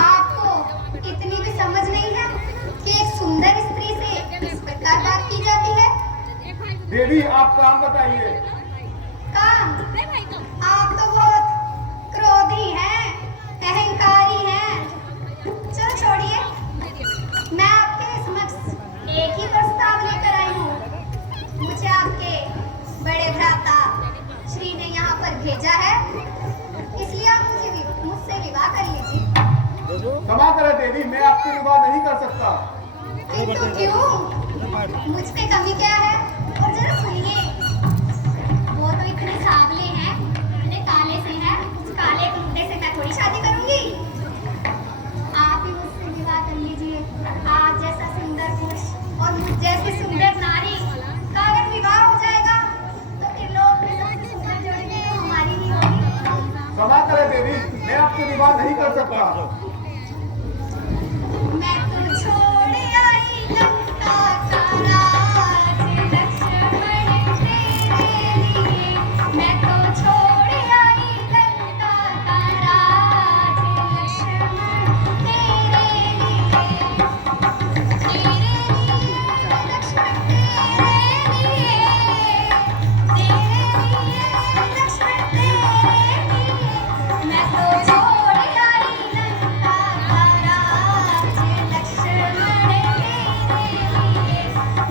आपको इतनी भी समझ नहीं है कि एक सुंदर स्त्री से किस प्रकार बात की जाती है। देवी आप काम बताइए। काम? आप तो बहुत क्रोधी हैं, अहंकारी हैं। चलो छोड़िए, मैं आपके समक्ष एक ही प्रस्ताव लेकर आई हूँ। मुझे आपके बड़े भ्राता श्री ने यहाँ पर भेजा है, इसलिए आप मुझसे विवाह कर लीजिए। क्षमा करें देवी, मैं आपसे विवाह नहीं कर सकता। किंतु क्यों? मुझ पे कमी क्या है? और जरा सुनिए, वो तो इतने सांवले हैं, इतने काले से हैं, उस काले मुद्दे से मैं थोड़ी शादी करूंगी। आप ही मुझसे विवाह कर लीजिए। आप जैसा सुंदर पुरुष और मुझ जैसी सुंदर नारी का अगर विवाह हो जाएगा तो त्रिलोक में सबसे सुंदर जोड़ी में तो हमारी ही होगी। क्षमा करें देवी, मैं आपसे विवाह नहीं कर सकता। मैं तो छोड़ आई लंका का राज, लक्ष्मण तेरे लिए। मैं तो छोड़ आई लंका का राज, लक्ष्मण तेरे लिए। तेरे लिए लक्ष्मण, तेरे लिए, तेरे लिए लक्ष्मण, तेरे लिए। मैं तो छोड़ आई लंका का राज, लक्ष्मण तेरे लिए।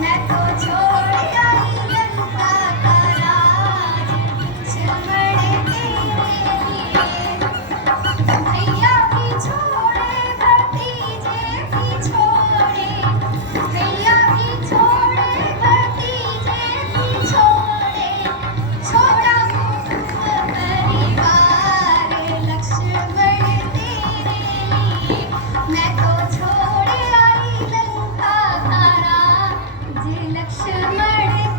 मैं तो छोड़ आई लंका का राज, लक्ष्मण तेरे लिए। भैया भी छोड़े, भतीजे भी छोड़े, भैया भी छोड़े, भतीजे भी छोड़े। छोड़ा परिवार, लक्ष्मण तेरे लिए। मैं तो छोड़ आई लंका का राज, लक्ष्मण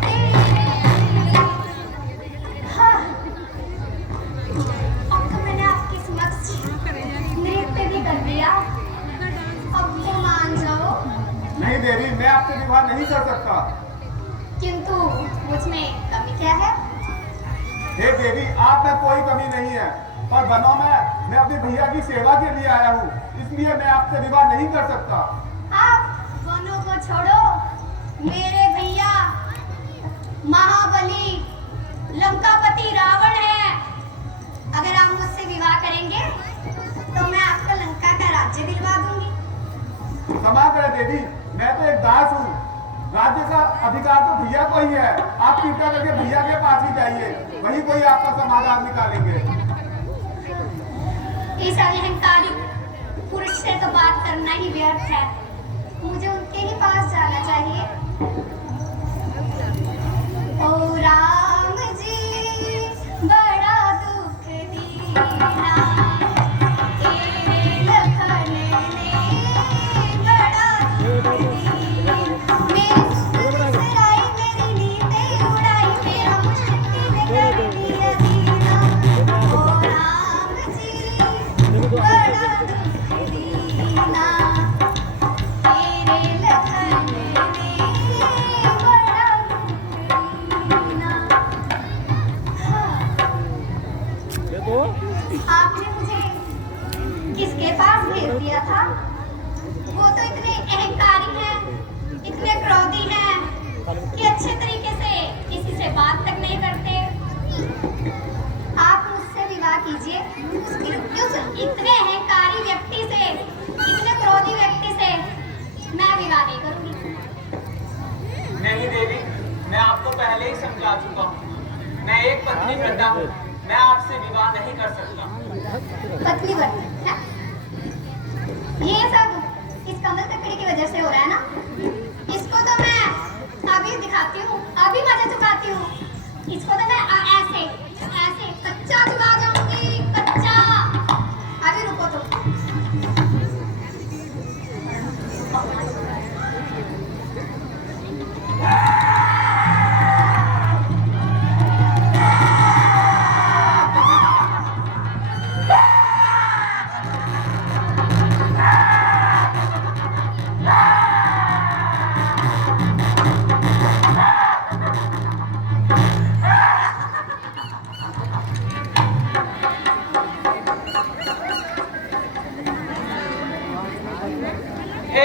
तेरे लिए। हाँ, अब तो मैंने आपके समक्ष नृत्य भी कर दिया, अब तो मान जाओ। नहीं देवी, मैं आपसे विवाह नहीं कर सकता। किंतु मुझ में कमी क्या है? हे देवी, आप में कोई कमी नहीं है, पर वनों में मैं अपने भैया की सेवा के लिए आया हूँ, इसलिए मैं आपसे विवाह नहीं कर सकता। आप वनों को छोड़ो, मेरे भैया महाबली लंकापति रावण है। अगर आप मुझसे विवाह करेंगे तो मैं आपको लंका का राज्य दिलवा दूंगी। क्षमा करें देवी, मैं तो एक दास हूँ, राज्य का अधिकार तो भैया को ही है। आप कृपया करके भैया के पास ही जाइए, वही कोई आपका समाधान निकालेंगे। इस अहंकारी पुरुष से तो बात करना ही व्यर्थ है, मुझे उनके ही पास जाना चाहिए। ओ राम जी, बड़ा दुख दीना, तेरे लखन ने बड़ा दुख दीना। मेरी सुध सराई, मेरी नींदें उड़ाई, मेरा मुश्किल कर दिया दीना। ओ राम जी, बड़ा दुख दीना, तेरे लखन ने बड़ा दुख दीना। हाँ, आपने मुझे किसके पास भेज दिया था? वो तो इतने अहंकारी हैं, इतने क्रोधी हैं कि अच्छे तरीके से किसी से बात तक नहीं करते। आप मुझसे विवाह कीजिए, उस इतने अहंकारी व्यक्ति से, इतने क्रोधी व्यक्ति से मैं विवाह नहीं करूंगी। नहीं देवी, मैं आपको पहले ही समझा चुका हूँ, मैं एक पत्नी व्रता हूँ, मैं आपसे विवाह नहीं कर सकता। पत्नी व्रत है? ये सब इस कमल ककड़ी की वजह से हो रहा है ना? इसको तो मैं अभी दिखाती हूँ, अभी मजा चुकाती हूँ। इसको तो मैं ऐसे ऐसे कच्चा चुका जाऊंगी, कच्चा। अभी रुको तो।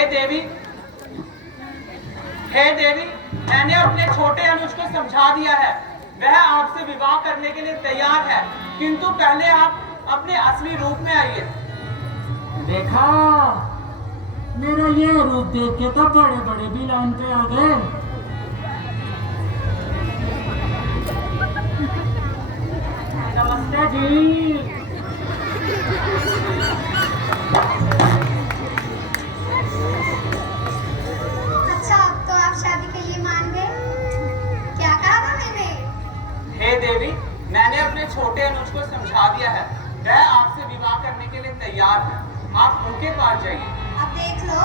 देवी, हे देवी, मैंने अपने छोटे अनुज को समझा दिया है, वह आपसे विवाह करने के लिए तैयार है, किंतु पहले आप अपने असली रूप में आइए। देखा, मेरा ये रूप देख के तो बड़े बड़े भी लाइन पे आ गए। नमस्ते जी। अच्छा, अब तो आप शादी के लिए मान गए। क्या कहा था मैंने? हे देवी, मैंने अपने छोटे अनुज को समझा दिया है, वह आपसे विवाह करने के लिए तैयार है, आप उनके पास जाइए। अब देख लो,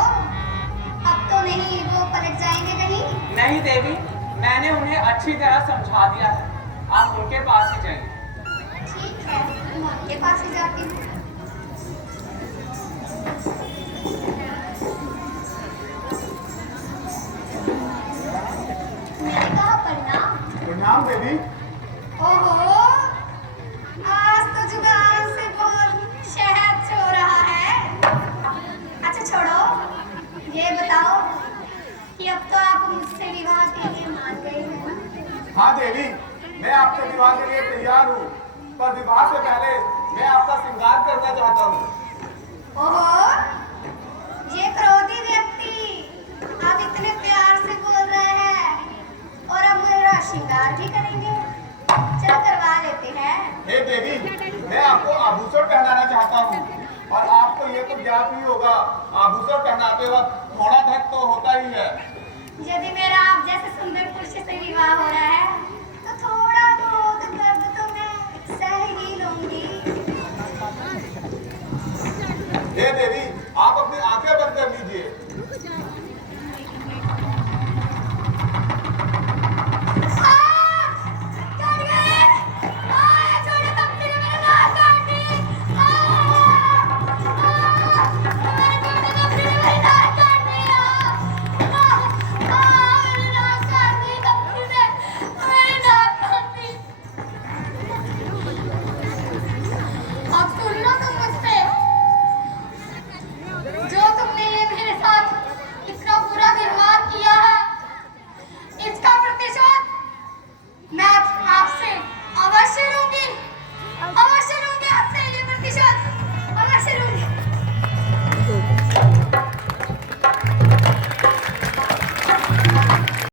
अब तो नहीं, वो पलट जाएंगे कहीं। नहीं देवी, मैंने उन्हें अच्छी तरह समझा दिया है, आप उनके पास ही जाइए। ठीक है, मैं उनके पास ही जाती हूँ। मैंने कहा प्रणाम। प्रणाम देवी। ओहो, आज तो जुबान से बहुत शहद छो रहा है। अच्छा छोड़ो, ये बताओ कि अब तो आप मुझसे विवाह के लिए मान गए हैं ना? हाँ देवी, मैं आपसे विवाह के लिए तैयार हूँ, पर विवाह से पहले मैं आपका श्रृंगार करना चाहता हूँ। ओहो, ये क्रोधी व्यक्ति अब इतने प्यार से बोल रहे हैं और अब मेरा श्रृंगार भी करेंगे। चलो करवा लेते हैं। हे देवी, मैं आपको आभूषण पहनाना चाहता हूँ और आपको ये तो ज्ञात ही होगा, आभूषण पहनाते वक्त थोड़ा धक तो होता ही है। यदि मेरा आप जैसे सुंदर पुरुष से विवाह हो रहा है